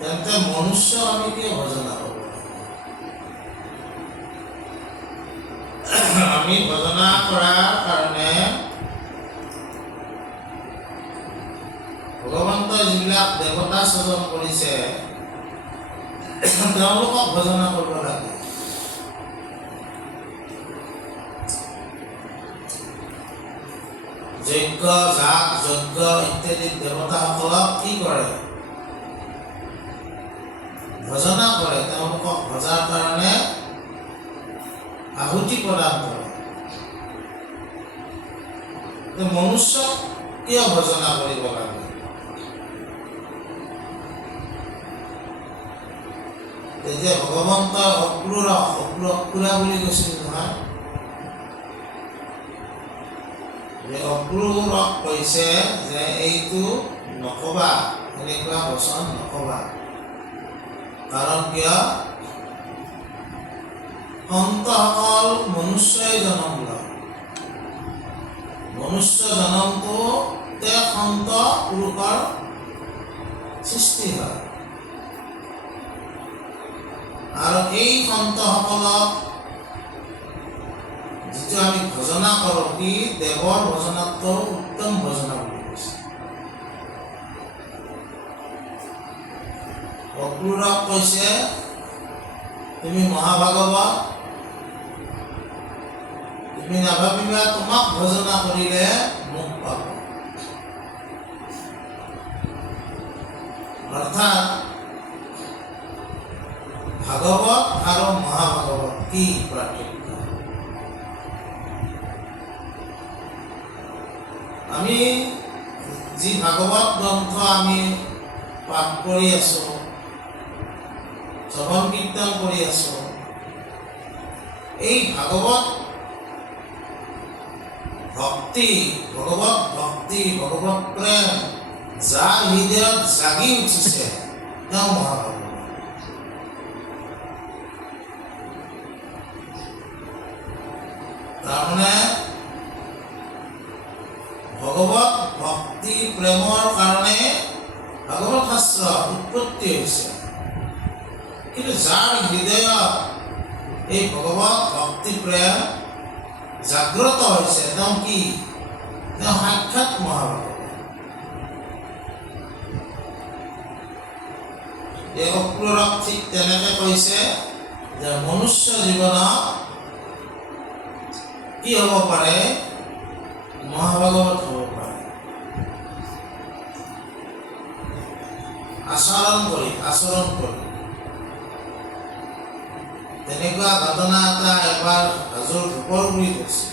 তেন্তে মনুষ্য আমি কিয় ভজনা কৰিব? আমি ভজনা কৰাৰ কাৰণে ভগৱন্তই যিবিলাক দেৱতা সৃজন কৰিছে তেওঁলোকক ভজনা কৰিব লাগে। যজ্ঞ, যাগ, যজ্ঞ ইত্যাদি দেৱতাসকলক কি কৰে? ভজনা কৰে। তেওঁলোকক ভজাৰ কাৰণে আহুতি প্ৰদান কৰে। মনুষ্যক কিয় ভজনা কৰিব লাগে? তেতিয়া ভগৱন্তই অক্ৰূৰা বুলি কৈছিল নহয়, যে অক্ৰূৰক কৈছে যে এইটো নকবা, এনেকুৱা বচন নকবা। কাৰণ কিয়? সন্তসকল মনুষ্যই জন্ম লয়। মনুষ্য জন্মটো সন্ত পুৰুষৰ সৃষ্টি হয়। আৰু এই সন্তসকলক যিটো আমি ভজনা কৰোঁ, কি দেৱৰ ভজনাতকৈ উত্তম ভজনা বুলি কৈছে। অক্ৰূৰক কৈছে তুমি মহাভাগৱত, তুমি নাভাবিবা তোমাক ভজনা কৰিলে মোক পাব। অৰ্থাৎ ভাগৱত আৰু মহাভাগৱত কি পাৰ্থক্য? আমি যি ভাগৱত গ্ৰন্থ আমি পাঠ কৰি আছো, শ্ৰৱণ কীৰ্তন কৰি আছো, এই ভাগৱত ভক্তি, ভগৱত প্ৰেম যাৰ হৃদয়ত জাগি উঠিছে তেওঁ মহাভাগৱত। তাৰমানে ভগৱত ভক্তি প্ৰেমৰ কাৰণে ভাগৱত শাস্ত্ৰ উৎপত্তি হৈছে। কিন্তু যাৰ হৃদয়ত এই ভগৱত ভক্তি প্ৰেম জাগ্ৰত হৈছে তেওঁ কি? তেওঁ সাক্ষাৎ মহাভাগৱত। এই অক্ৰূৰক ঠিক তেনেকৈ কৈছে যে মনুষ্য জীৱনত কি হ'ব পাৰে? মহাভাগৱত হ'ব পাৰে। আচৰণ কৰি তেনেকুৱা ঘটনা এটা এবাৰ হাজোৰ ধূপৰগুৰিত হৈছে।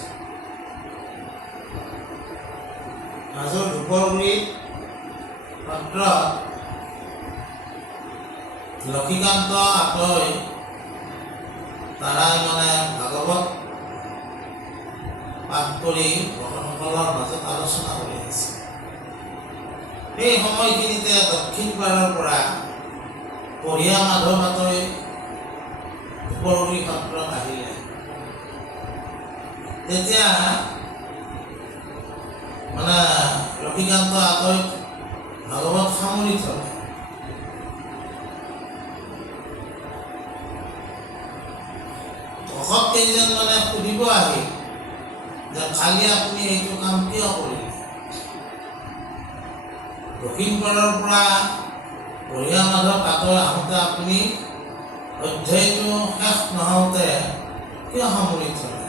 হাজোৰ ধূপৰগুৰিত সত্ৰত লক্ষীকান্ত আতৈ তাৰাই মানে ভাগৱত পাঠ কৰি ভকতসকলৰ মাজত আলোচনা কৰি আছে। সেই সময়খিনিতে দক্ষিণ পাৰৰ পৰা কঢ়িয়া মাধৱ আতৈ ধূপৰগুৰি সত্ৰত আহিলে। তেতিয়া মানে লক্ষীকান্ত আতৈ ভাগৱত সামৰি থলে। ভকত কেইজন মানে সুধিব আহি যে খালি আপুনি এইটো কাম কিয় কৰিলে? দক্ষিণ পাৰৰ পৰা কঢ়িয়া মাধৱ আতৈ আহোঁতে আপুনি অধ্যায়টো শেষ নহওঁতে কিয় সামৰি থলে?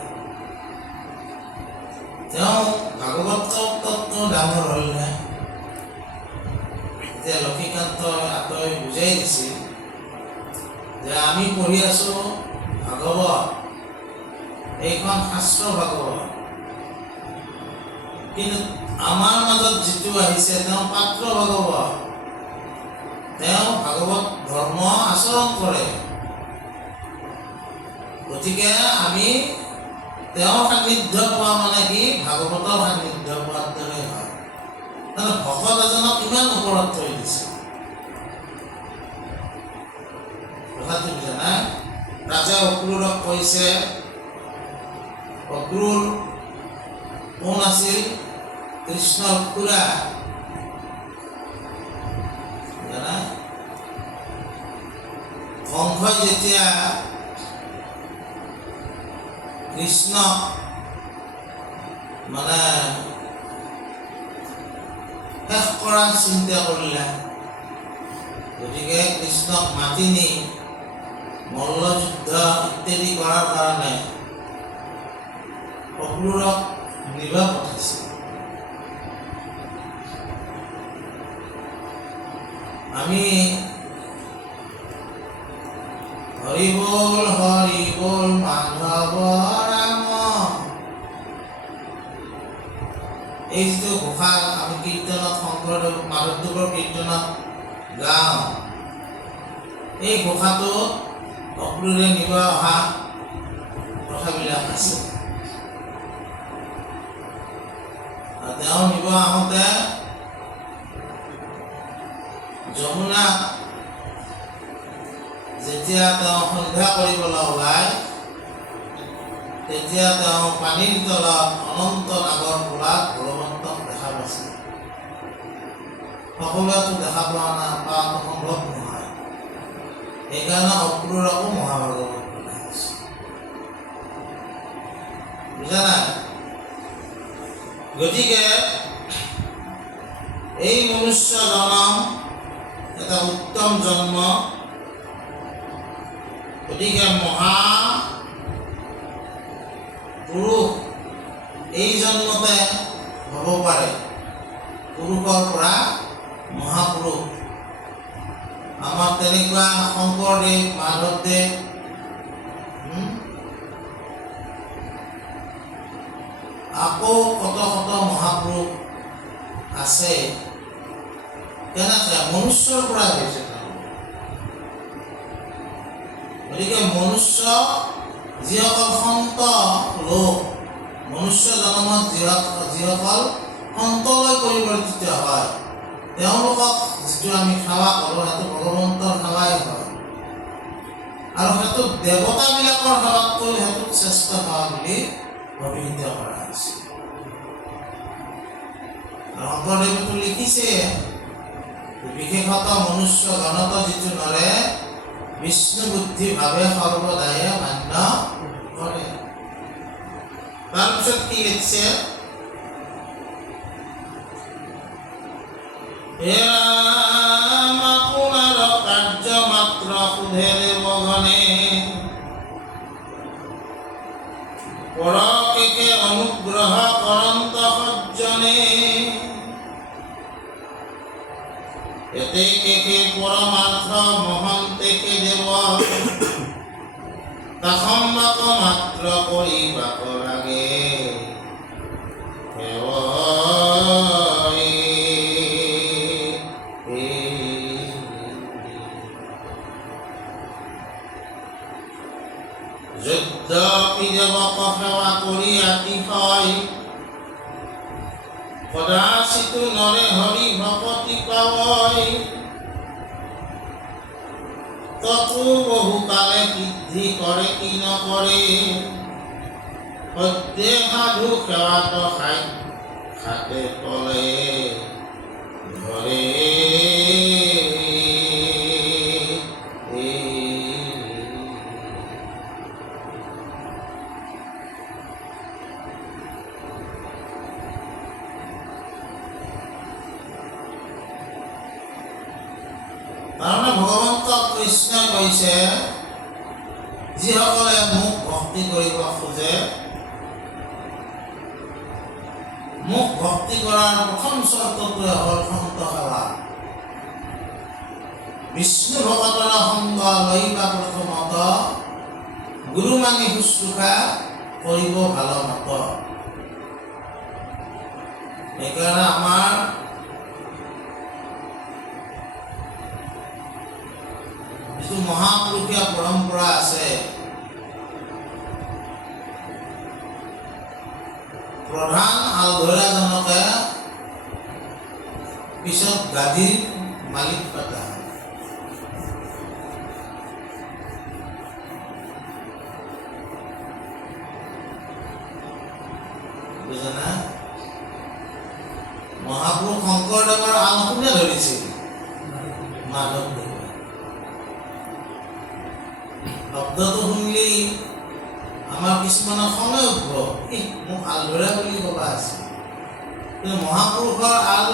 তেওঁ ভাগৱত তত্ত্ব ডাঙৰ হ'লনে? এতিয়া লক্ষীকান্ত আতৈ বুজাই দিছিল যে আমি পঢ়ি আছো ভাগৱত, এইখন শাস্ত্ৰ ভাগৱত, কিন্তু আমাৰ মাজত যিটো আহিছে তেওঁ পাত্ৰ ভাগৱত। তেওঁ ভাগৱত ধৰ্ম আচৰণ কৰে। গতিকে আমি তেওঁৰ সান্নিধ্য পোৱা মানে কি? ভাগৱতৰ সান্নিধ্য পোৱাৰ দৰে হয়। মানে ভকত এজনক ইমান ওপৰত থৈ দিছে। কথাটো বুজা নাই? তাতে অক্ৰূৰক কৈছে, অক্ৰূৰ কোন আছিল? কৃষ্ণৰ খুৰা। কংসই যেতিয়া কৃষ্ণক মানে শেষ কৰাৰ চিন্তা কৰিলে, গতিকে কৃষ্ণক মাতি নি মল্লযুদ্ধ ইত্যাদি কৰাৰ কাৰণে অক্ৰূৰক নিব পঠাইছিল। আমি হৰি বল মাধৱ ৰাম, এই যিটো ঘোষা আমি কীৰ্তনত শংকৰদেৱ মাধৱদেৱৰ কীৰ্তনত গাওঁ, এই ঘোষাটো অক্ৰূৰে নিব অহা কথাবিলাক আছে। তেওঁ নিব আহোঁতে যমুনা যেতিয়া তেওঁ সন্ধ্যা কৰিবলৈ ওলায়, তেতিয়া তেওঁ পানীৰ তলত অনন্ত নাগৰ কোলাত ভগৱন্তক দেখা পাইছিল। সকলোৱেতো দেখা পোৱাটো সম্ভৱ নহয়, সেইকাৰণে অক্ৰূৰকো মহাভাগৱত বনাইছে। বুজা নাই? গতিকে এই মনুষ্য জনম এটা উত্তম জন্ম। গতিকে মহাপুৰুষ এই জন্মতে হ'ব পাৰে, পুৰুষৰ পৰা মহাপুৰুষ। আমাৰ তেনেকুৱা শংকৰদেৱ মাধৱদেৱ আকৌ কত কত মহাপুৰুষ আছে। কেনেকৈ? মনুষ্যৰ পৰা হৈছে। গতিকে মনুষ্য যিসকল সন্ত লোক, মনুষ্য জন্মত যিসকল সন্তলৈ পৰিৱৰ্তিত হয়, তেওঁলোকক যিটো আমি সেৱা কৰোঁ সেইটো ভগৱন্তৰ সেৱাই হয়। আৰু সেইটো দেৱতাবিলাকৰ সেৱাতকৈ সেইটোক শ্ৰেষ্ঠ সেৱা বুলি অভিহিত কৰা হৈছে। আৰু শংকৰদেৱেতো লিখিছে, বিশেষত মনুষ্য গণত যিটো নৰে বিষ্ণু বুদ্ধি ভাৱে সৰ্বদায়ে মান্য কৰে। তাৰপিছত কি লিখছে? আপোনাৰ কাৰ্য মাত্ৰ সুধে দেৱগণে, পৰকেশে অনুগ্ৰহ কৰন্ত সজ্জনে, এতে কেশে পৰমাৰ্থ মহন্তেকে দেৱ, তাসম্বাক মাত্ৰ কৰিবাক লাগে, যদ্যপি দেৱক সেৱা কৰি আতিশয়, কদাচিতো নৰে হৰি ভকতি পাৱই, ততো বহুকালে সিদ্ধি কৰে কি নকৰে, সত্যে সাধু সেৱাত খাতে তলে ধৰে। তাৰমানে ভগৱন্তক কৃষ্ণই কৈছে, যিসকলে মোক ভক্তি কৰিব খোজে, মোক ভক্তি কৰাৰ প্ৰথম চৰ্তটোৱে হ'ল সন্ত সেৱা। বিষ্ণু ভকতৰ সংগ লইবা প্ৰথমত, গুৰু মানি শুশ্ৰূষা কৰিব ভাল মত। সেইকাৰণে আমাৰ যিটো মহাপুৰুষীয়া পৰম্পৰা আছে, প্ৰধান আলধৈৰাজনকে পিছত গাদীৰ মালিক পাতা। বুজা না? মহাপুৰুষ শংকৰদেৱৰ আল কোনে ধৰিছিল? মাধৱদেৱ। শব্দটো শুনিলেই আমাৰ কিছুমানৰ খঙে উঠিব, মোক আলধৰা বুলি ক'বা আছে। কিন্তু মহাপুৰুষৰ আল,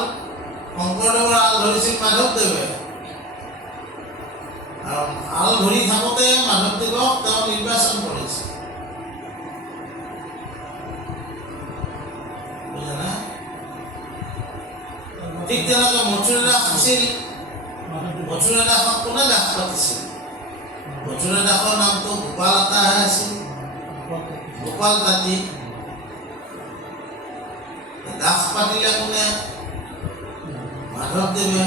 শংকৰদেৱৰ আল ধৰিছিল মাধৱদেৱে, আৰু আল ধৰি থাকোঁতে মাধৱদেৱক তেওঁ নিৰ্বাচন কৰিছে। বুজানে? ঠিক তেনেকৈ মথুৰা দাস আছিল। মথুৰা দাসক কোনে দাস পাতিছিল? মথুৰা দাসৰ নামটো গোপাল এটাহে আছিল, গোপাল তাঁতী। দাস পাতিলে কোনে? মাধৱদেৱে,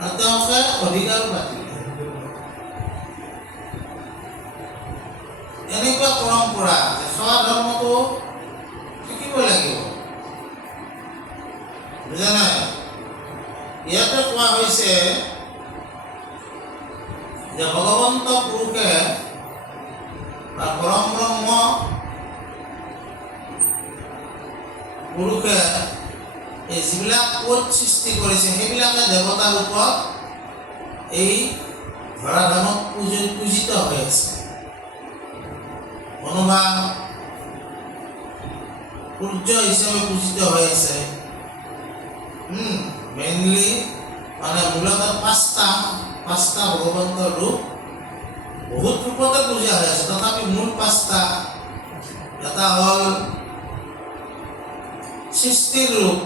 আৰু তেওঁকে অধিকাৰ পাতিলে। এনেকুৱা পৰম্পৰা যে সেৱা ধৰ্মটো শিকিব লাগিব। বুজা নাই? ইয়াতে কোৱা হৈছে যে ভগৱন্ত পুৰুষে বা পৰম ব্ৰহ্ম পুৰুষে এই যিবিলাক কোট সৃষ্টি কৰিছে সেইবিলাকে দেৱতা ৰূপত এই ধৰাধামত পূজিত হৈ আছে। কোনোবা সূৰ্য হিচাপে পূজিত হৈ আছে। মেইনলি মানে মূলতঃ পাঁচটা ভগৱন্তৰ ৰূপ বহুত ৰূপতে পূজা হৈ আছে, তথাপি মূল পাঁচটা। এটা হ'ল সৃষ্টিৰ ৰূপ,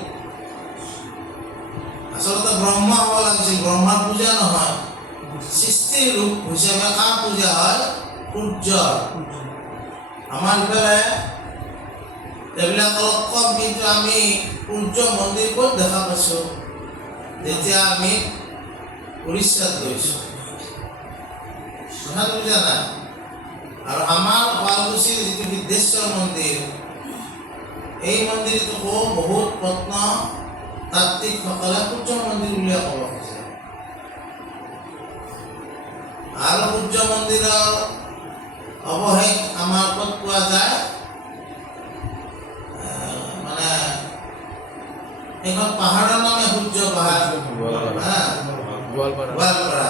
আচলতে ব্ৰহ্মা হ'ব লাগিছিল, ব্ৰহ্মাৰ পূজা নহয়। সৃষ্টিৰ ৰূপ হিচাপে কাৰ পূজা হয়? সূৰ্যৰ। আমাৰ ইফালে এইবিলাক অলপ কম, কিন্তু আমি সূৰ্য মন্দিৰ ক'ত দেখা পাইছোঁ? যেতিয়া আমি উৰিষ্যাত গৈছোঁ। কথাটো বুজা নাই? আৰু আমাৰ শুৱালকুছিৰ যিটো সিদ্ধেশ্বৰ মন্দিৰ, এই মন্দিৰটোকো বহুত ৰত্ন তাত্ত্বিকসকলে সূৰ্য মন্দিৰ বুলিয়ে ক'ব খোজে। আৰু সূৰ্য মন্দিৰৰ অৱশেষ আমাৰ ক'ত পোৱা যায়? মানে এখন পাহাৰৰ নামে সূৰ্য পাহাৰ, গোৱালপাৰা।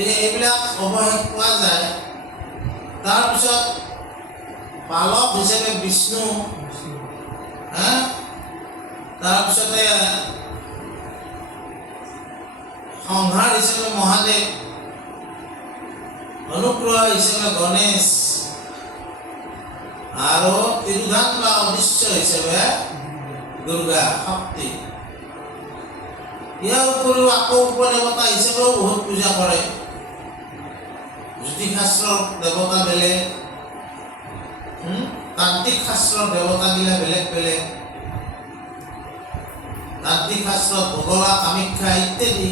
এইবিলাক অৱশেষ পোৱা যায়। তাৰপিছত পালক হিচাপে বিষ্ণু, তাৰপিছতে সংহাৰ হিচাপে মহাদেৱ, অনুগ্ৰহ হিচাপে গণেশ, আৰু তিৰোধান বা অদৃশ্য হিচাপে দুৰ্গা শক্তি। ইয়াৰ উপৰিও আকৌ উপদেৱতা হিচাপেও বহুত পূজা কৰে। জ্যোতিষ শাস্ত্ৰৰ দেৱতা বেলেগ, তান্ত্ৰিক শাস্ত্ৰৰ দেৱতাবিলাক বেলেগ বেলেগ। তান্ত্ৰিক শাস্ত্ৰত বগলা, কামাখ্যা ইত্যাদি।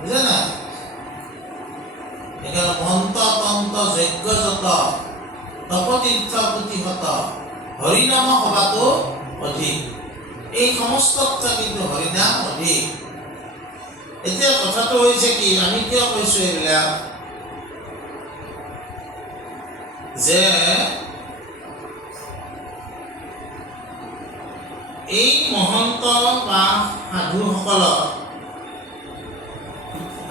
বুজা নাই? এখানে মন্ত্ৰ তন্ত্ৰ যজ্ঞ যত তপতীৰ্থ পুথিহত হৰিনাম সভাটো অধিক। এই সমস্ততকৈ কিন্তু হৰিনাম অধিক। এতিয়া কথাটো হৈছে কি, আমি কিয় কৈছোঁ এইবিলাক? যে এই মহন্ত বা সাধুসকলক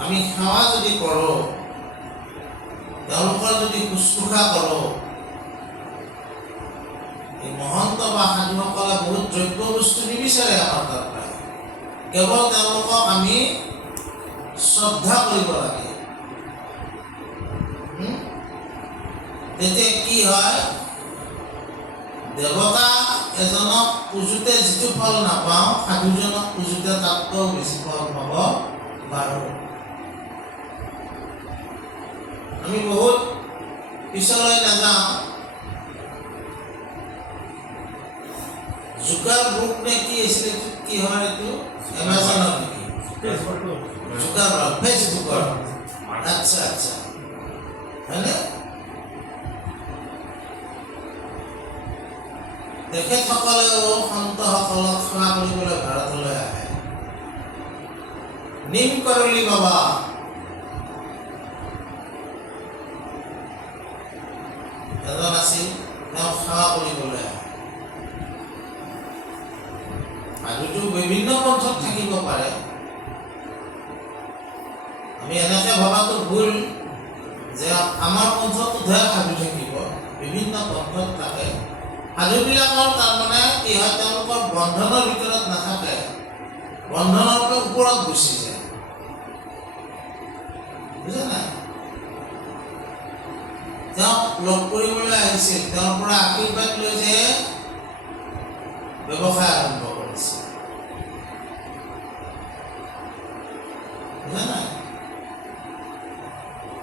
আমি সেৱা যদি কৰোঁ, তেওঁলোকৰ যদি শুশ্ৰূষা কৰোঁ, এই মহন্ত বা সাধুসকলে বহুত দ্ৰব্য বস্তু নিবিচাৰে আমাৰ তাৰ পৰা। কেৱল তেওঁলোকক আমি শ্ৰদ্ধা কৰিব লাগে। তেতিয়া কি হয়? দেৱতা এজনক পূজোতে যিটো ফল নাপাওঁ, সাধুজনক পূজোতে তাতকৈও বেছি ফল পাব পাৰোঁ। আমি বহুত পিছলৈ নাযাওঁ। জোকাৰ বুক নে কি আছিলে, কি হয় এইটো? এমাজনৰ নেকি? জোকাৰ ফেচবুকৰ। আচ্ছা আচ্ছা, হয়নে? তেখেতসকলেও সন্তসকলক সেৱা কৰিবলৈ ভাৰতলৈ আহে। নিম কৰলি বাবা এজন আছিল, তেওঁ সেৱা কৰিবলৈ আহে। সাধুটো বিভিন্ন পন্থত থাকিব পাৰে। আমি এনেকৈ ভবাটো ভুল যে আমাৰ পন্থটো ধৰা সাধু থাকিব, বিভিন্ন পন্থত থাকে। সাধুবিলাকৰ তাৰমানে কি হয়, তেওঁলোকৰ বন্ধনৰ ভিতৰত নাথাকে, বন্ধনৰ পৰা ওপৰত গুচি যায়, বুজা নাই? তেওঁক লগ কৰিবলৈ আহিছিল, তেওঁৰ পৰা আশীৰ্বাদ লৈ যে ব্যৱসায় আৰম্ভ কৰিছে, বুজা নাই?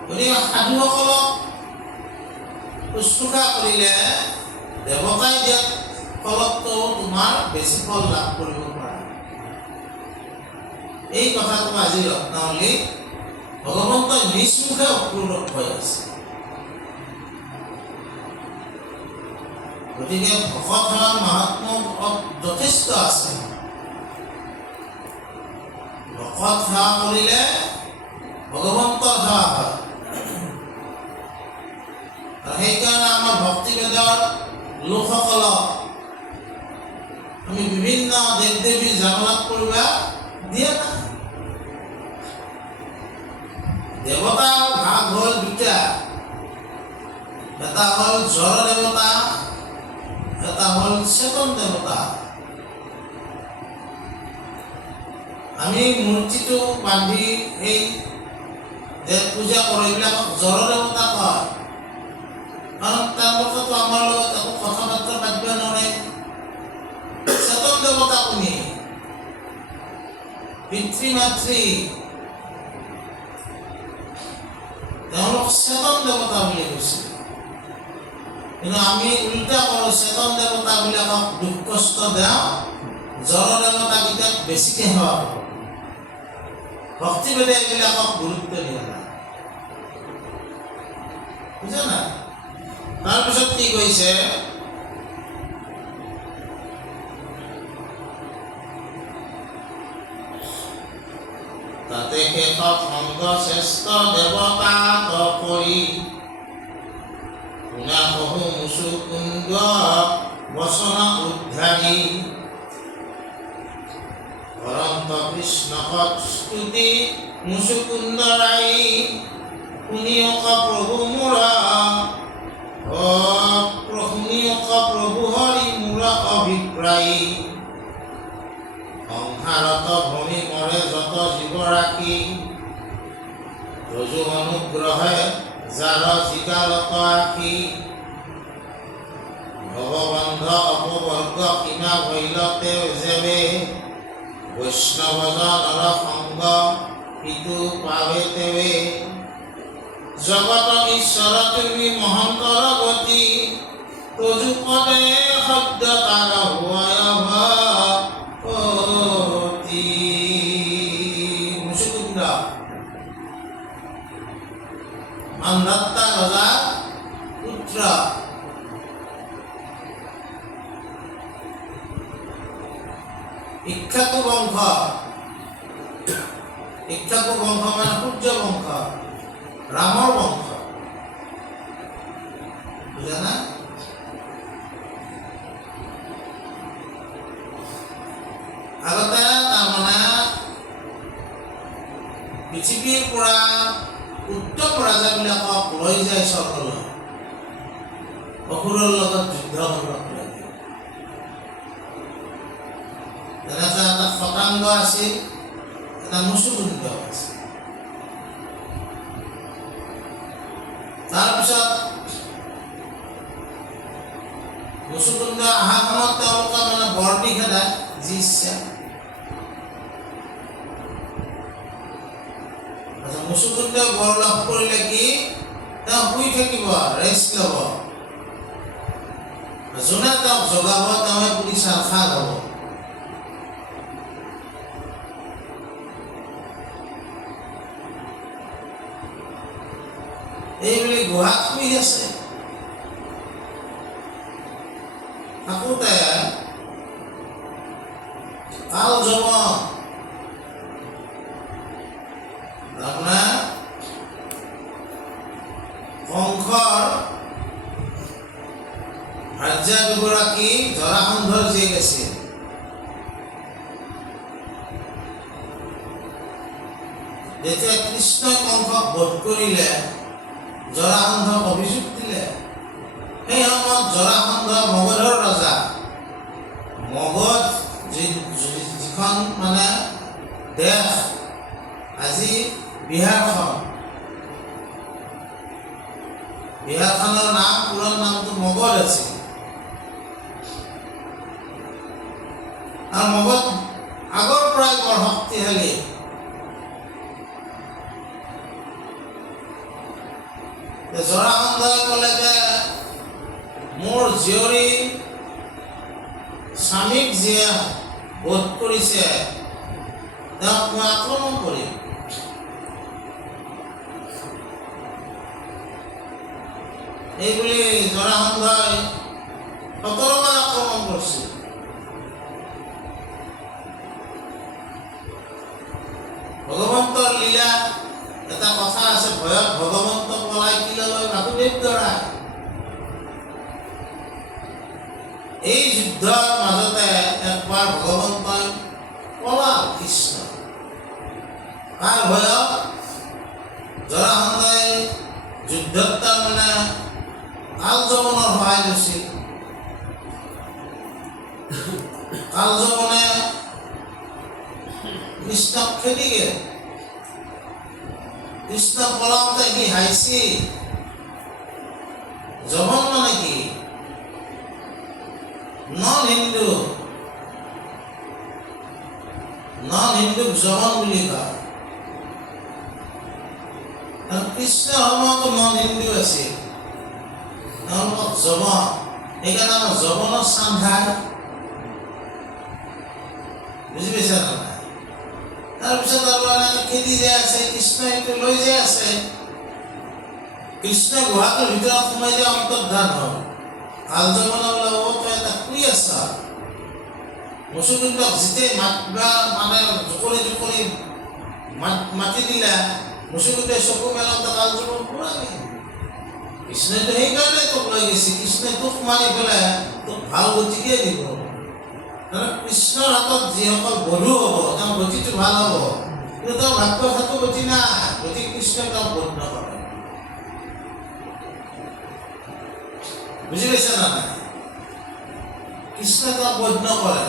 গতিকে সাধুসকলক শুশ্ৰূষা কৰিলে দেৱতাই দিয়াত ফলতটো তোমাৰ বেছি ফল লাভ কৰিব পাৰা। এই কথাটো আজি ৰত্নাৱলী ভগৱন্তই নিজ মুখে অপূৰ্ণ হৈ আছে। গতিকে ভকত সেৱাৰ মাহাত্ম্য যথেষ্ট আছে। ভকত সেৱা কৰিলে ভগৱন্তৰ সেৱা হয়। সেইকাৰণে আমাৰ ভক্তিবেদৰ লোকসকলক আমি বিভিন্ন দেৱ দেৱীৰ জাগৰণ কৰিব দিয়া নাই। দেৱতাৰ ভাগ হ'ল দুটা, এটা হ'ল জড় দেৱতা, এটা হ'ল চেতন দেৱতা। আমি মূৰ্তিটো বান্ধি এই দেৱ পূজা কৰোঁ, এইবিলাকক জড় দেৱতা কয়, কাৰণ তেওঁলোকেতো আমাৰ লগত একো কথা বাৰ্তা পাতিব নোৱাৰে। চেতন দেৱতা কোনে? পিতৃ মাতৃ, তেওঁলোক চেতন দেৱতা বুলি কৈছিল। কিন্তু আমি উল্টা কৰোঁ, চেতন দেৱতাবিলাকক দুখ কষ্ট দিওঁ, জড় দেৱতাকেইটাক বেছিকৈ সেৱা কৰোঁ। ভক্তিবেদে এইবিলাকক গুৰুত্ব দিয়া নাই, বুজা নাই? তাৰপিছত কি কৈছে, তাতে শেষত সংগ শ্ৰেষ্ঠ দেৱতা কৰি শুনা বহু মুচুকুন্দ বচন উদ্ধাৰী অনন্ত কৃষ্ণক স্তুতি মুচুকুন্দৰাই শুনিয়ক প্ৰভু মোৰ শুনিয়ক প্ৰভু হৰি মোৰ অভিপ্ৰায়ী সংসাৰত ভ্ৰমি মৰে যত জীৱ ৰাখি ৰজু অনুগ্ৰহে যাৰ জিগালত আখি ভগবন্ধ অপবৰ্গ সীমা ভৈলতে যেবে বৈষ্ণৱজনৰ সংগ ইটো পাবে তেবে জগত ঈশ্বৰ তুমি মহন্তৰ গতি তজুপদে শব্দ তাৰ ভতি মুচুকুন্দ মান্ধাত্তা ৰজাৰ পুত্ৰ। ইক্ষ্বাকু বংশ, ইক্ষ্বাকু বংশ মানে সূৰ্য বংশ, ৰামৰ বংশ, বুজা না? আগতে তাৰমানে পৃথিৱীৰ পৰা উত্তম ৰাজাবিলাকক লৈ যায় স্বৰ্গলৈ, অসুৰৰ লগত যুদ্ধ কৰিব লাগে। তেনেকৈ এটা শতাংগ আছিল, এটা মুচুকুন্দ আছিল। তাৰপিছত মুচুকুন্দ অহা সময়ত তেওঁলোকে মানে বৰ দি খেদায় যি ইচ্ছা। মুচুকুন্দ বৰ লাভ কৰিলে কি, তেওঁ শুই থাকিব, ৰেষ্ট ল'ব, যোনে তেওঁক জগাব তেওঁৱে পুৰি চাৰখা হ'ব। এইবুলি গুহাত শুই আছে। থাকোঁতে কাল যমন আপোনাৰ কংসৰ ভাৰ্যা দুগৰাকী জৰাসন্ধৰ জীয়েক আছিল। যেতিয়া কৃষ্ণই কংসক বধ কৰিলে, জৰাসন্ধক অভিযোগ দিলে। সেই সময়ত জৰাসন্ধ মগধৰ ৰজা। মগধ যিখন মানে দেশ, আজি বিহাৰখনৰ নাম পুৰণ নামটো মগধ আছিল। আৰু মগধ আগৰ পৰাই বৰ শক্তিশালী। জৰাসন্ধই ক'লে যে মোৰ জীয়ৰী স্বামীক যিয়ে বধ কৰিছে তেওঁক মই আক্ৰমণ কৰিম। এইবুলি জৰাসন্ধই ১৭ বাৰ আক্ৰমণ কৰিছিল। ভগৱন্তৰ লীলা, এটা কথা আছে, ভয়ত ভগৱন্ত পলাই কিললৈ বাসুদেৱ দৰাই। এই যুদ্ধৰ মাজতে একবাৰ ভগৱন্তই পলাল কৃষ্ণ। কাৰ ভয়ত? জৰাসন্ধই যুদ্ধত তাৰমানে কালযবনৰ সহায় লৈছিল। কালযবনে কৃষ্ণক খেদি গেল। কৃষ্ণ পলাওঁতে সি হাঁহিছি। যবন মানে কি? নন হিন্দুক যবন বুলি কয়। কৃষ্ণৰ সময়তো নন হিন্দু আছিল, তেওঁলোকক যবন। সেইকাৰণে আমাৰ যবনৰ চান্ধাই, বুজি পাইছা না? তাৰপিছত আৰু এনেকৈ খেদি যাই আছে, কৃষ্ণই এইটো লৈ যাই আছে। কৃষ্ণই গুহাটোৰ ভিতৰত সোমাই দিয়া অন্তৰ্ধান হ'ল। কালযবনে বোলে অ' তই এটা শুই আছা। মুচুকুন্দক যেতিয়াই মাতবা মানে জোকৰি মাতি দিলা, মুচুকুন্দই চকু মেলাওঁতে কালযবন পুৰা গেল। কৃষ্ণইতো সেইকাৰণে তোক লৈ গৈছে। কৃষ্ণই তোক মাৰি পেলাই তোক ভাল গতিকে দিব। কৃষ্ণৰ হাতত যিসকল বধূ হ'ব তেওঁৰ গতিটো ভাল হ'ব, কিন্তু তেওঁৰ ভাগ্য থাকো গতি নাই। গতিকে কৃষ্ণই তেওঁক বধ নকৰে। বুজি পাইছে না নাই? কৃষ্ণই তেওঁক বধ নকৰে।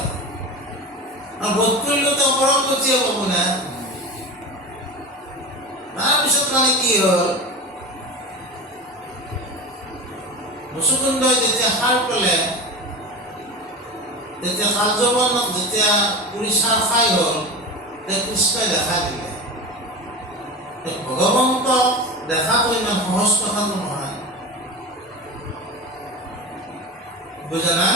আৰু বধ কৰিলেও তেওঁ পৰম গতিয়ে পাব না। তাৰপিছত মানে কি হ'ল, মুচুকুন্দই যেতিয়া সাৰ পালে, তেতিয়া কালযবনক যেতিয়া পুৰিচাৰ খাই হ'ল, তেতিয়া কৃষ্ণই দেখা দিলে। ভগৱন্তক দেখাটো ইমান সহজ কথাটো নহয়, বুজা না?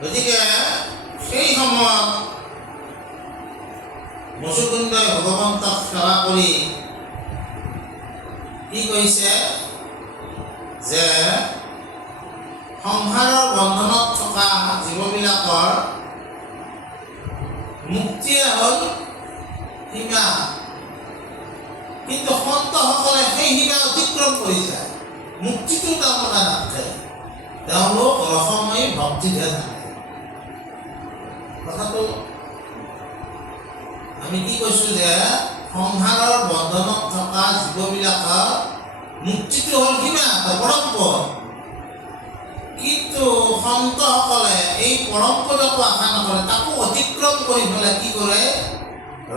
গতিকে সেই সময়ত মুচুকুন্দই ভগৱন্তক সেৱা কৰি কি কৈছে যে সংসাৰৰ বন্ধনত থকা জীৱবিলাকৰ মুক্তিয়ে হ'ল সীমা, কিন্তু সন্তসকলে সেই সীমা অতিক্ৰম কৰি যায়। মুক্তিটো তেওঁলোকে নাথাকে, তেওঁলোক ৰসময়ী ভক্তিতহে থাকে। কথাটো আমি কি কৈছোঁ যে সংসাৰৰ বন্ধনত থকা জীৱবিলাকৰ মুক্তিটো হ'ল সীমা, পৰম পদ। কিন্তু সন্তসকলে এই পৰম পদকো আশা নকৰে, তাকো অতিক্ৰম কৰি পেলাই কি কৰে?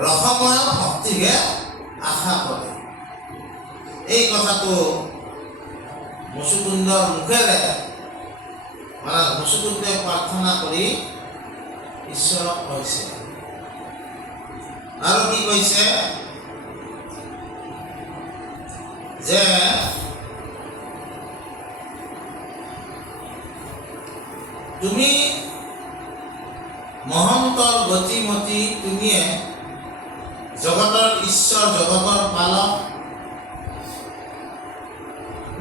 ৰসময় ভক্তিহে আশা কৰে। এই কথাটো মুচুকুন্দৰ মুখেৰে মানে মুচুকুন্দে প্ৰাৰ্থনা কৰি ঈশ্বৰক কৈছে। আৰু কি কৈছে যে তুমি মহন্তৰ গতিমতী, তুমিয়ে জগতৰ ঈশ্বৰ, জগতৰ পালক।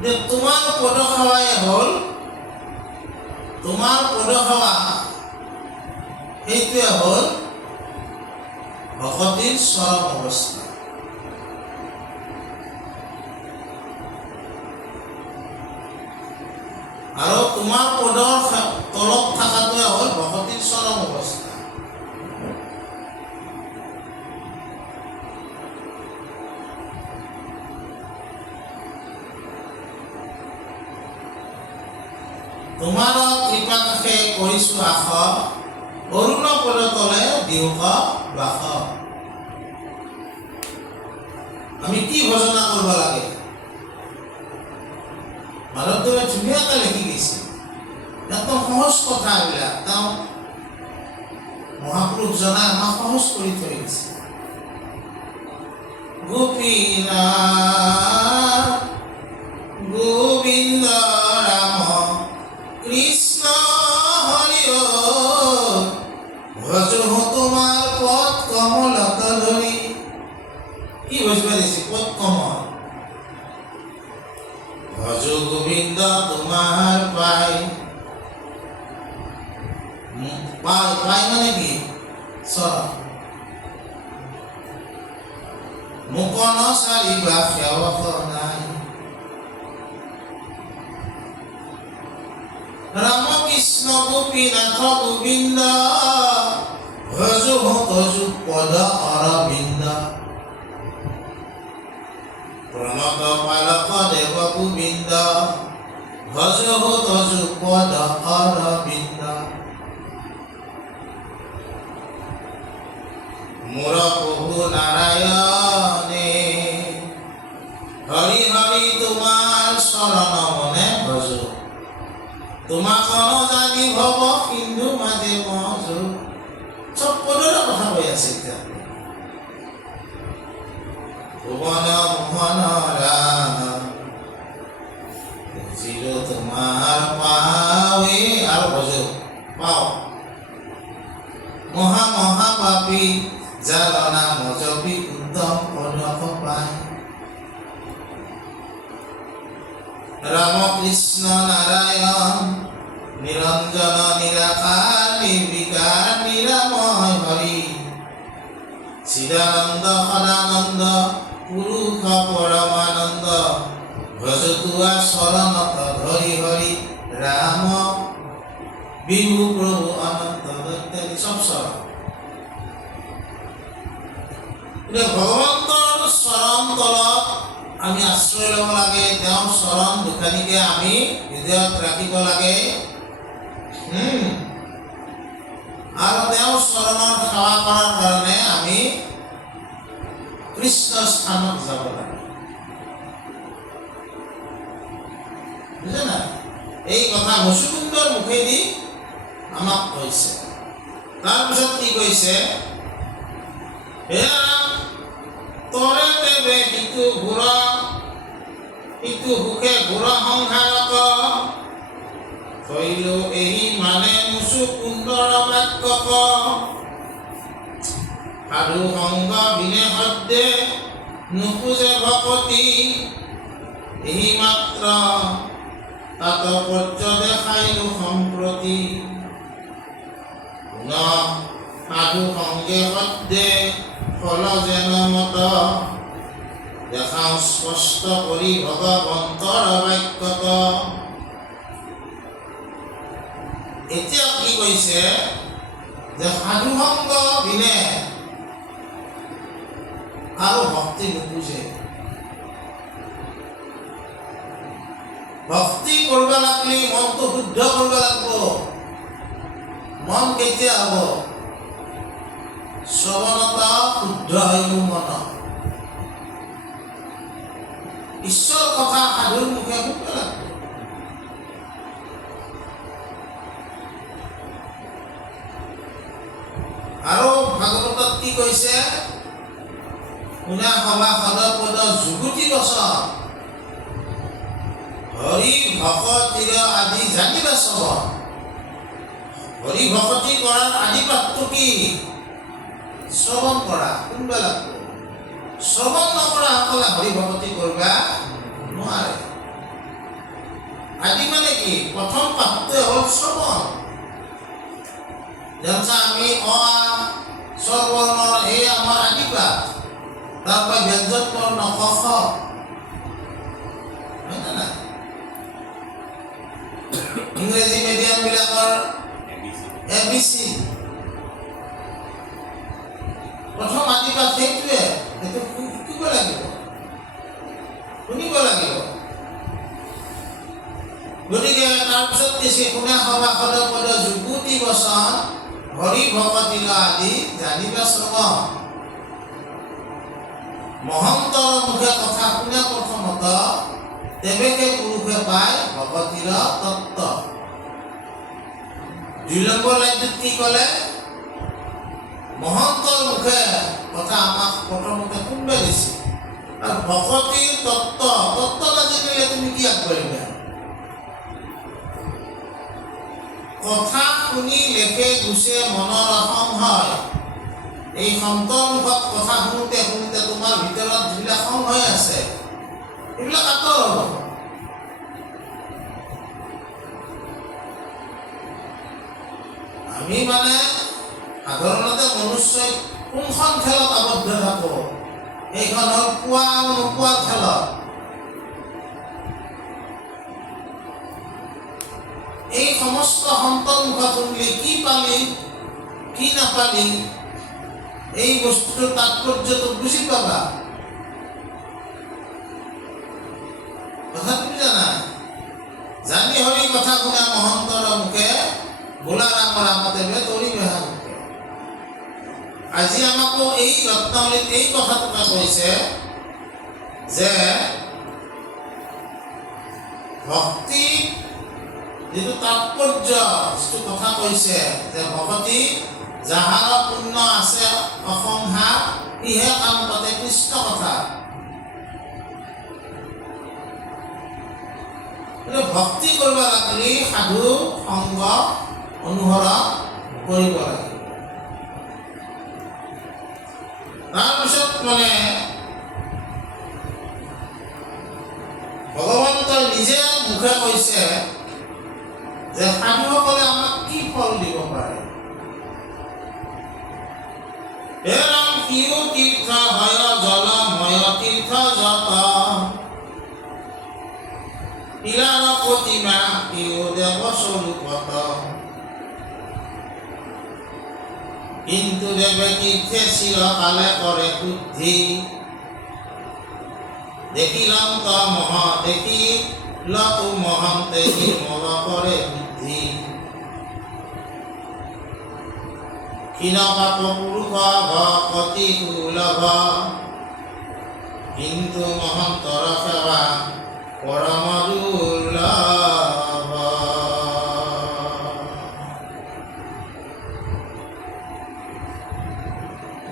যে তোমাৰ পদসেৱাই হ'ল, তোমাৰ পদসেৱা সেইটোৱে হ'ল ভকতিৰ চৰম অৱস্থা। আৰু তোমাৰ পদৰ তলত থকাটোৱে হ'ল ভকতিৰ চৰম অৱস্থা। তোমাৰ কৃপাকাশে কৰিছো আশ, অৰুণ পদতলে দিওঁক বাস। আমি কি ঘোষণা কৰিব লাগে? মাধৱদেৱে ধুনীয়াকৈ লিখি গৈছে, একদম সহজ কথা এইবিলাক তেওঁ মহাপুৰুষজনাই আমাক সহজ কৰি থৈ গৈছে। গোপীনাথ গোবিন্দ ৰাম কৃষ্ণ হৰি ভজো তোমাৰ পদ কমলত ধৰি। কি বুজিব দিছে? পদ কমল। ভজো গোবিন্দ তোমাৰ পাই। পাই মানে কি? চৰণ। মুকন চাৰিবা সেৱক নাই। ৰাম কৃষ্ণ গোপীনাথ গোবিন্দ ভজো তজু পদ অৰবিন্দ। প্ৰণত পালক দেৱ গোবিন্দ ভজো তজু পদ অৰবিন্দ। মোৰ প্ৰভু নাৰায়ণে হৰি হৰি তোমাৰ চৰণ মনে ভজো। তোমাক জানি ভৱ সিন্ধু মাজে মজো। চব পদৰে কথা কৈ আছে এতিয়া। ভুৱন মোহন ৰাম বুজিলো তোমাৰ পাৱে। আৰু ভজো পাও। মহা মহা পাপী জালনা মজপি উত্তম পদক পায়। ৰাম কৃষ্ণ নাৰায়ণ নিৰঞ্জন নিৰাকাৰ নিৰ্বিকাৰ নিৰাময় হৰি। চিদানন্দ সদানন্দ পুৰুষ পৰমানন্দ ভজো তোৱা চৰণত ধৰি হৰি। ৰাম বিভু প্ৰভু অনন্ত ইত্যাদি চব চৰণ। ভগৱন্তৰ চৰণ তলত আমি আশ্ৰয় ল'ব লাগে। তেওঁৰ চৰণ দুখানিকে আমি হৃদয়ত ৰাখিব লাগে। আৰু তেওঁৰ চৰণৰ সেৱা কৰাৰ কাৰণে আমি কৃষ্ণ স্থানত যাব লাগে। বুজে নাই? এই কথা মুচুকুন্দৰ মুখেদি আমাক কৈছে। তাৰপিছত কি কৈছে? তৰে দেৱে সিটো ঘূৰ সিটো সুখে ঘূৰ সংসাৰক। থৈলো এই মানে মুচুকুন্দৰ বাক্যক। সাধু সংগ বিনে সদ্যে নোখোজে ভকতি। এই মাত্ৰ তাৎপৰ্য দেখাইলো সম্প্ৰতি। সাধু সংগে সদ্যে ফল যেন মত। দেখাও স্পষ্ট কৰি ভগৱন্তৰ বাক্যত। এতিয়া কি কৈছে যে সাধু সংগ বিনে আৰু ভক্তি নোখোজে। ভক্তি কৰিব লাগিলে মনটো শুদ্ধ কৰিব লাগিব। মন কেতিয়া হ'ব? শ্ৰৱণত শুদ্ধ হইলো মন। ঈশ্বৰ কথা সাধুৰ মুখে শুদ্ধ লাগিব। আৰু ভাগৱতত কি কৈছে? শুনা সভা সদপদ যুগুতি বচন। হৰি ভকতিৰ আদি জানিবা চব। হৰি ভকতি কৰাৰ আদি পাঠটো কি? শ্ৰৱণ কৰা। শুনবা লাগিব। শ্ৰৱণ নকৰা সকলে হৰি ভকতি কৰিবা নোৱাৰে। আদি মানে কি? প্ৰথম পাঠটোৱে হ'ল শ্ৰৱণ। যেনে আমি অ স্বৰবৰ্ণৰ এই আমাৰ আদি পাঠ। তাৰপৰা ব্যঞ্জন বৰ্ণ ক খ। হয়নে নাই? ইংৰাজী মিডিয়াম বিলাকৰ ABC। প্ৰথম আদি পাঠ সেইটোৱে। সেইটো শিকিব লাগিব, শুনিব লাগিব। গতিকে তাৰ তাৰপিছত কিছু শুনা সভাসদ পদ যুগুতি বচন হৰি ভকতিল আদি জানিবা শ্ৰম মহন্তৰ মুখে কথা শুনে প্ৰথমত তেবেকে পুৰুষে পায় ভকতিৰ তত্ত্ব। 2 নম্বৰ লাইনটোত কি ক'লে? মহন্তৰ মুখে কথা আমাক প্ৰথমতে শুনবে দিছে আৰু ভকতিৰ তত্ত্ব নাজানিলে তুমি কি আগবাঢ়িবা? কথা শুনি লেখে গুচে মনৰ অসম হয়। এই সন্তৰ মুখত কথা শুনোতে শুনোতে তোমাৰ ভিতৰত যিবিলাক খং হৈ আছে এইবিলাক আঁতৰ হ'ব। আমি মানে সাধাৰণতে মনুষ্যই কোনখন খেলত আবদ্ধ থাকোঁ? এইখন হ'ল পোৱা নোপোৱা খেলত। এই সমস্ত সন্তৰ মুখত শুনিলে কি পালি কি নাপালি এই বস্তুটোৰ তাৎপৰ্যটো বুজি পাবা। কথা তুমি জানা? জানি হৰি কথা শুনা মহন্তৰ মুখে বোলা ৰাম ৰামতে তৰি বেহা মুখে। আজি আমাকো এই ৰত্নাৱলীত এই কথাটোকে কৈছে যে ভক্তি যিটো তাৎপৰ্য যিটো কথা কৈছে যে ভকতি যাহাৰ পুণ্য আছে অসংহা ইহে কাম পাতে কৃষ্ণ কথা। ভক্তি কৰিব লাগিলে সাধু সংগ অনুসৰণ কৰিব লাগিব। তাৰপিছত মানে ভগৱন্তই নিজে মুখে কৈছে যে সাধুসকলে আমাক কি ফল দিব পাৰে। হে ৰাম সিও তীৰ্থ হয় জলময় তীৰ্থ যত ইলাৰ প্ৰতিমা সিও দেৱ স্বৰূপত কিন্তু দেৱে তীৰ্থে চিৰকালে কৰে শুদ্ধি দেখিলন্ত মহ দেখিলতো মহন্তে নিৰ্মল কৰে বুদ্ধি ক্ষীণ পাপ পুৰুষ ভকতি সুলভ কিন্তু মহন্তৰ সেৱা পৰম দুৰ্লভ।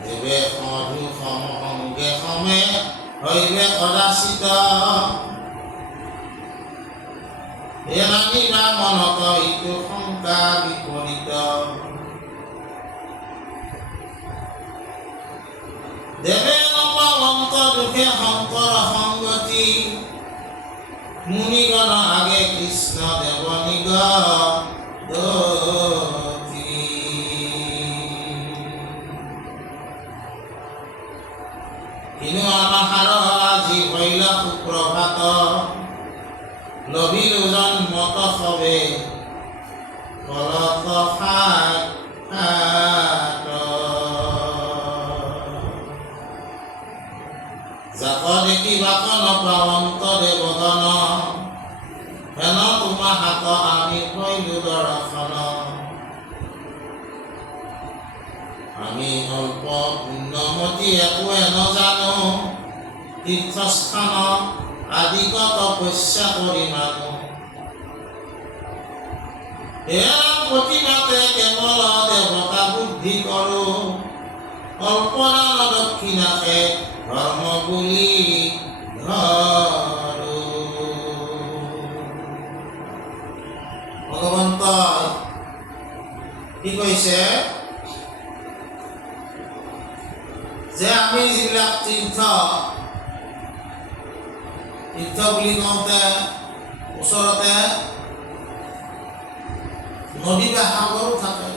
দেৱে সাধু সমসংগে সমেত হৈবে কদাচিত হে নামিবা মনত ইটো শংকা বিপৰীত। দেৱে নপৱন্ত দুখে শংকৰ সংগতি মুনিগণ আগে কৃষ্ণ দেৱ নিগতি। কিন্তু আমাৰ আজি হইল সুপ্ৰভাত লভিল জন্মত সবে কলত যাক দেখিবাক নপাৱন্ত দেৱগণ হেন তোমাৰ হাত আমি হৈলো দৰ্শন। আমি অল্প পুণ্যমতী একোৱে নজানো তীৰ্থস্থান আদিক তপস্যা কৰি মানো। এয়া প্ৰতিমাতে কেৱল দেৱতা বুদ্ধি কৰো অল্পদান দক্ষিণাকে ধৰ্ম বুলি ধৰো। ভগৱন্ত কি কৈছে যে আমি যিবিলাক তীৰ্থ বুলি কওঁতে ওচৰতে নদী বা সাগৰো থাকে,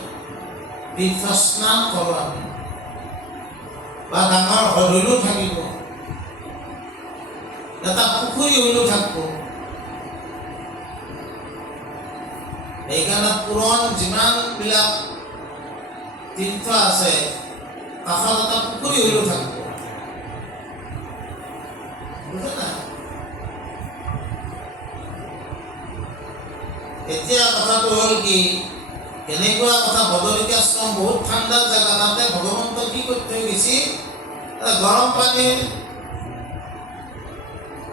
তীৰ্থ স্নান কৰোঁ আমি বা ডাঙৰ হ্ৰদো থাকিব, এটা পুখুৰী হলেও থাকিব। সেইকাৰণে পুৰণ যিমানবিলাক তীৰ্থ আছে কাষত এটা পুখুৰী হলেও থাকিব। বুজে না? এতিয়া হ'ল কি কেনেকুৱা কথা বদৰিকা আশ্ৰম বহুত ঠাণ্ডা জেগা তাতে ভগৱন্ত কি কৰি থৈ গৈছে গৰম পানীৰ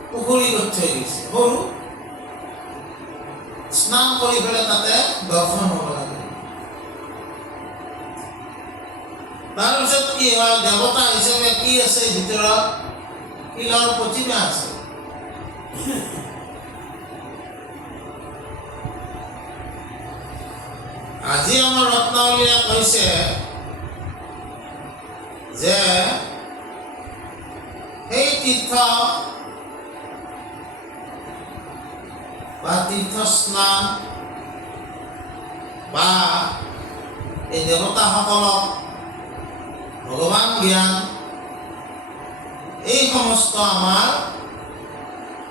পুখুৰী কৰি থৈ গৈছে সৰু স্নান কৰি পেলাই তাতে দৰ্শন হ'ব লাগে তাৰপিছত কি হয় দেৱতা হিচাপে কি আছে ভিতৰত শিলৰ প্ৰতিমা আছে আজি আমাৰ ৰত্নাৱলীয়ে কৈছে যে সেই তীৰ্থ বা তীৰ্থ স্নান বা এই দেৱতাসকলক ভগৱান জ্ঞান এই সমস্ত আমাৰ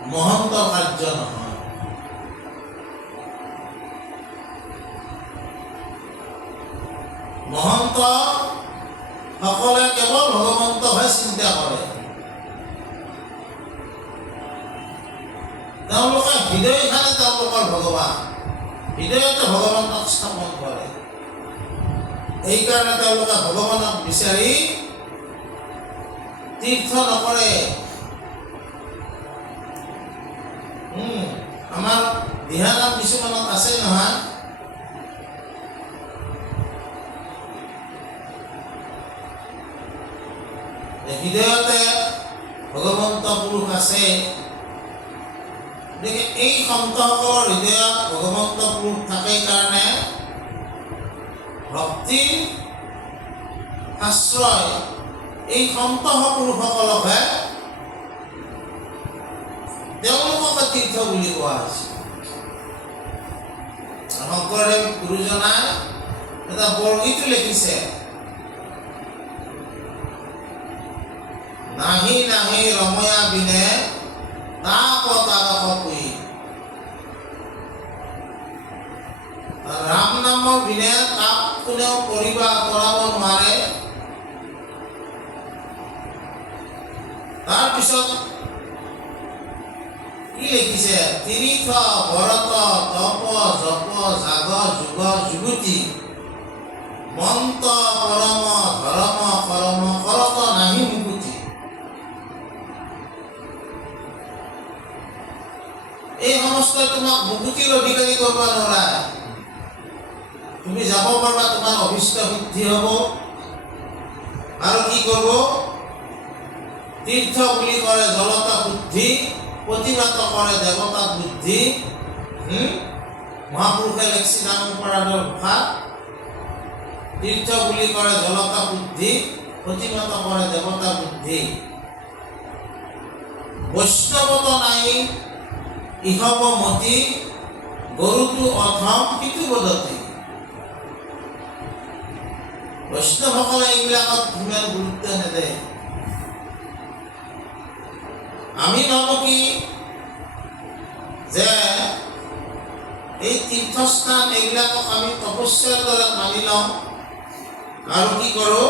মহন্ত কাৰ্য নহয় মহন্ত সকলে কেৱল ভগৱন্তহে চিন্তা কৰে তেওঁলোকে হৃদয়খানে তেওঁলোকৰ ভগৱান হৃদয়তে ভগৱানক স্থাপন কৰে এইকাৰণে তেওঁলোকে ভগৱানক বিচাৰি তীৰ্থ নকৰে আমাৰ দিহানাম কিছুমানত আছে নহয় হৃদয়তে ভগৱন্ত পুৰুষ আছে গতিকে এই সন্তসকলৰ হৃদয়ত ভগৱন্ত পুৰুষ থাকে কাৰণে ভক্তিৰ আশ্ৰয় এই সন্ত পুৰুষসকলকহে তেওঁলোককে তীৰ্থ বুলি কোৱা হৈছে শংকৰদেৱ গুৰুজনাই এটা বৰগীতো লিখিছে নাহি নাহি ৰময়া বিনে তাপ তাৰক পুই ৰাম নামৰ বিনে তাপ কোনেও কৰিবা কৰাব নোৱাৰে তাৰপিছত কি লিখিছে তীৰ্থ ভৰত তপ জপ জাগ যুগ যুগতি মন্ত পৰম ধৰম কৰম কৰত নাহি মুকুতি এই সমস্ত তোমাক মুকুতিৰ অধিকাৰী কৰিব নোৱাৰা তুমি যাব পাৰবা তোমাৰ অভিষ্ট সিদ্ধি হ'ব আৰু কি কৰিব তীৰ্থ বুলি কৰে জলতা বুদ্ধি প্ৰতিমাত কৰে দেৱতা বুদ্ধি মহাপুৰুষে লেখছি নাম পৰাদৰ ভাষাত তীৰ্থ বুলি কৰে জলতা বুদ্ধি প্ৰতিমাত কৰে দেৱতা বুদ্ধি বৈষ্ণৱত নাই ইহব মতি গৰুটো অধম পিতু বদতি বৈষ্ণৱসকলে এইবিলাকত ইমান গুৰুত্ব নেদেয় আমি ভাবো কি যে এই তীৰ্থস্থান এইবিলাকক আমি তপস্যাৰ দৰে মানি লওঁ আৰু কি কৰোঁ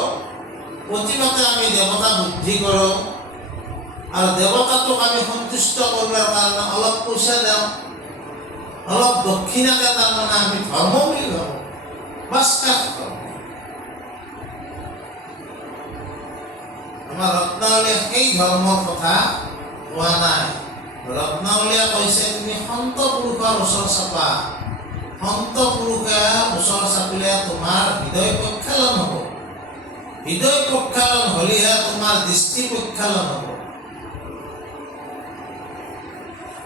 প্ৰতিমাতে আমি দেৱতা বুদ্ধি কৰোঁ আৰু দেৱতাটোক আমি সন্তুষ্ট কৰিবৰ কাৰণে অলপ পইচা দিওঁ অলপ দক্ষিণাকে তাৰমানে আমি ধৰ্ম বুলি ভাবোঁ বাছ আমাৰ ৰত্নাৱলীয়ে সেই ধৰ্মৰ কথা কোৱা নাই ৰত্নাৱলীয়ে কৈছে তুমি সন্ত পুৰুষৰ ওচৰ চাপা সন্ত পুৰুষে ওচৰ চাপিলে তোমাৰ হৃদয় প্ৰক্ষালন হ'ব হৃদয় প্ৰক্ষালন হ'লেহে তোমাৰ দৃষ্টি প্ৰক্ষালন হ'ব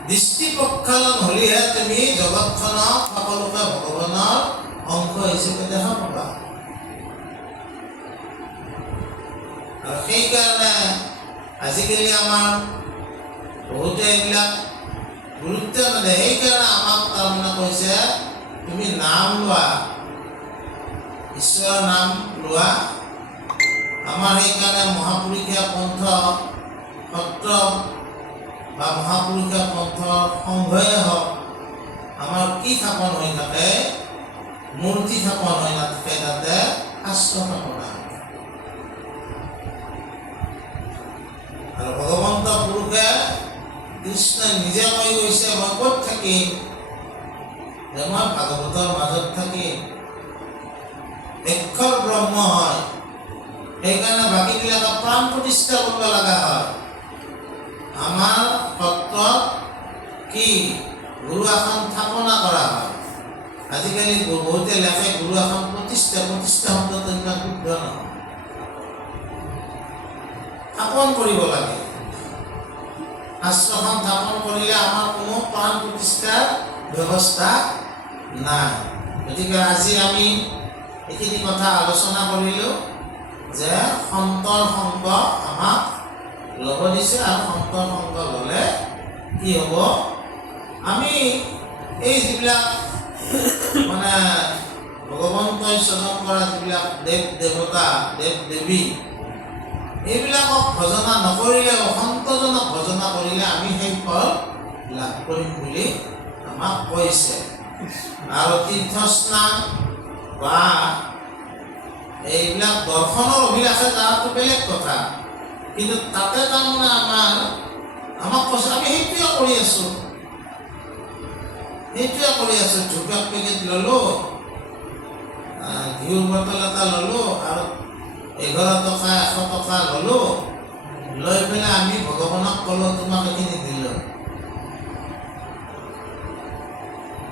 দৃষ্টি প্ৰক্ষালন হ'লেহে তুমি জগতখনক সকলোকে ভগৱানৰ অংশ হিচাপে দেখা পাবা আৰু সেইকাৰণে আজিকালি আমাৰ বহুতে এইবিলাক গুৰুত্ব নেদে সেইকাৰণে আমাক তাৰমানে কৈছে তুমি নাম লোৱা ঈশ্বৰৰ নাম লোৱা আমাৰ সেইকাৰণে মহাপুৰুষীয়া পন্থ সত্ৰ বা মহাপুৰুষীয়া পন্থৰ সংঘয়ে হওক আমাৰ কি স্থাপন হৈ থাকে মূৰ্তি স্থাপন হৈ নাথাকে তাতে শাস্ত্ৰ স্থাপন আৰু ভগৱন্ত পুৰুষে কৃষ্ণই নিজে কৈ গৈছে মই ক'ত থাকিম যে মই ভাগৱতৰ মাজত থাকি অক্ষৰ ব্ৰহ্ম হয়, সেইকাৰণে বাকীবিলাকক প্ৰাণ প্ৰতিষ্ঠা কৰিব লগা হয়। আমাৰ সত্ৰত কি গুৰু আসন স্থাপনা কৰা হয়। আজিকালি বহুতে লেখে গুৰু আসন প্ৰতিষ্ঠা শব্দটো ইমান শুদ্ধ নহয়, স্থাপন কৰিব লাগে। আশ্ৰমখন স্থাপন কৰিলে আমাৰ কোনো প্ৰাণ প্ৰতিষ্ঠাৰ ব্যৱস্থা নাই। গতিকে আজি আমি এইখিনি কথা আলোচনা কৰিলোঁ যে সন্তৰ সংগ আমাক ল'ব দিছে, আৰু সন্তৰ সংগ ল'লে কি হ'ব, আমি এই যিবিলাক মানে ভগৱন্তই স্বজন কৰা যিবিলাক দেৱ দেৱতা দেৱ দেৱী, এইবিলাকক ভজনা নকৰিলেও সন্তজনক ভজনা কৰিলে আমি সেই ফল লাভ কৰিম বুলি আমাক কৈছে। আৰু তীৰ্থস্নান বা এইবিলাক দৰ্শনৰ অভিলাষে তাতো বেলেগ কথা, কিন্তু তাতে তাৰমানে আমাক কৈছে আমি সেইটোৱে কৰি আছোঁ। ধূপ এক পেকেট ল'লোঁ, ঘিউৰ বটল এটা ল'লোঁ, আৰু 11 টকা 100 টকা ল'লোঁ, লৈ পেলাই আমি ভগৱানক ক'লোঁ তোমাক এইখিনি দিলোঁ।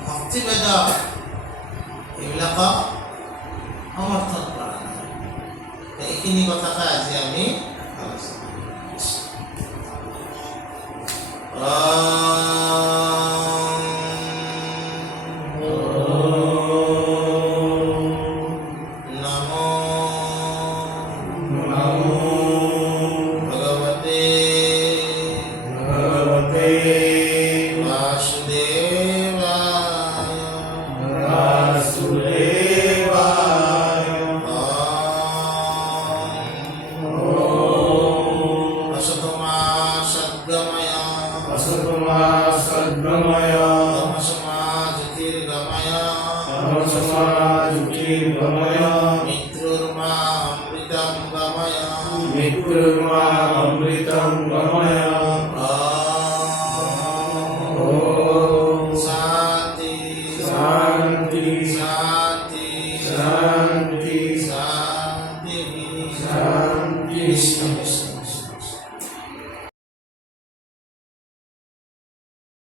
ভক্তিবেদ এইবিলাকক সমৰ্থন কৰা নাই। এইখিনি কথাকে আজি আমি আলোচনা अमृतं गमय शांति शांति शांति शांति शांति शांति कृष्ण कृष्ण